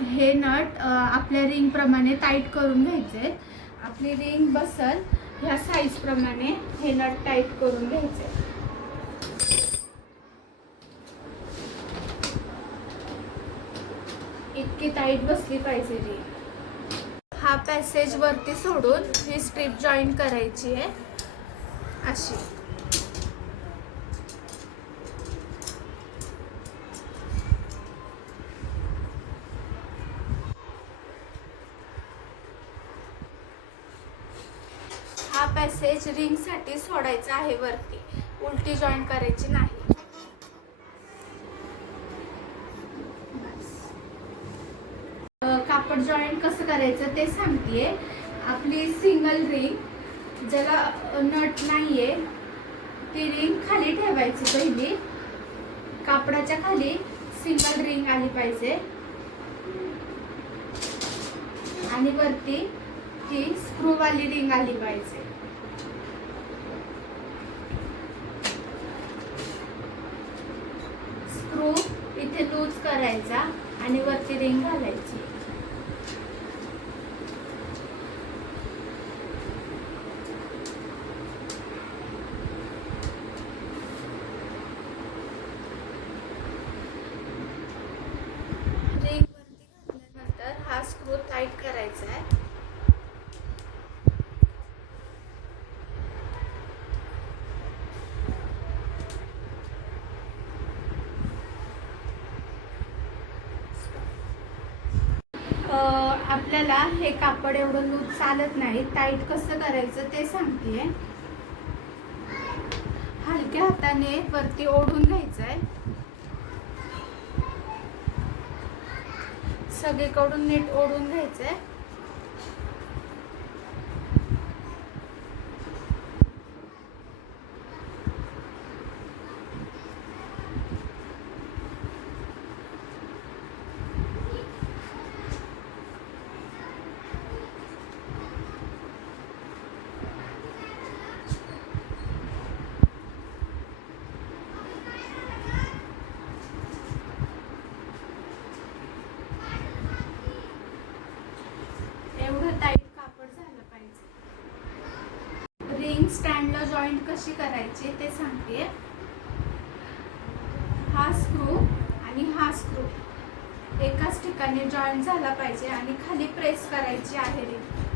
हे नट आपल्या रिंग प्रमाणे टाईट करून घ्यायचे. आपली रिंग बसल ह्या साईज प्रमाणे हे नट टाईट करून घ्यायचे. इतकी टाईट बसली पाहिजे रिंग. हा पॅसेज वरती सोडून ही स्ट्रीप जॉईन करायची आहे अशी. हा पॅसेज रिंग साठी सोडायचा आहे वरती, उलटी जॉईन करायची नाही. कापड जॉईन कसं करायचं ते सांगतेय. आपली सिंगल रिंग ज्याला नट नाहीये ती रिंग खाली ठेवायची. पहिली कापडाच्या खाली सिंगल रिंग आली पाहिजे आणि वरती ही स्क्रू वाली रिंग आली पाहिजे. स्क्रू इथे लूज करायचा आणि वरती रिंग घालायची. रिंग वरती घातल्यानंतर हा स्क्रू टाईट करायचा आहे. आपल्याला हे कापड एवढं लूज चालत नाही. टाईट कसं करायचं ते सांगतेय. हलक्या हाताने वरती ओढून घ्यायचंय. सगळीकडून नीट ओढून घ्यायचंय. एवढं टाईट कापड झालं पाहिजे. रिंग स्टँडला जॉईंट कशी करायची ते सांगते. हा स्क्रू आणि हा स्क्रू एकाच ठिकाणी जॉईंट झाला पाहिजे आणि खाली प्रेस करायची आहे रिंग.